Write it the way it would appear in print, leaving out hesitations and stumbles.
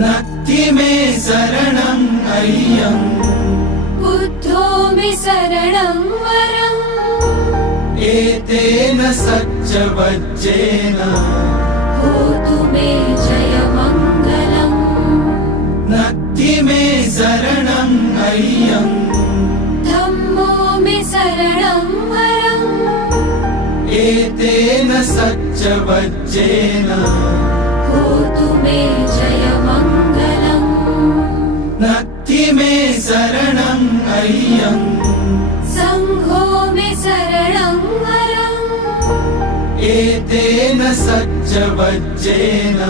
नत्ति मे शरणम् अय्यम् बुद्धो मे शरणं वरम् एतेन सच्चवज्जेन होतु मे जयमङ्गलम् नत्ति मे शरणम् अय्यम् धम्मो मे शरणं वरम् एतेन सच्चवज्जेन होतु मे जयमङ्गलम् नत्ति मे शरणम् अय्यम् सङ्घो मे शरणं वरम् एतेन सच्चवज्जेन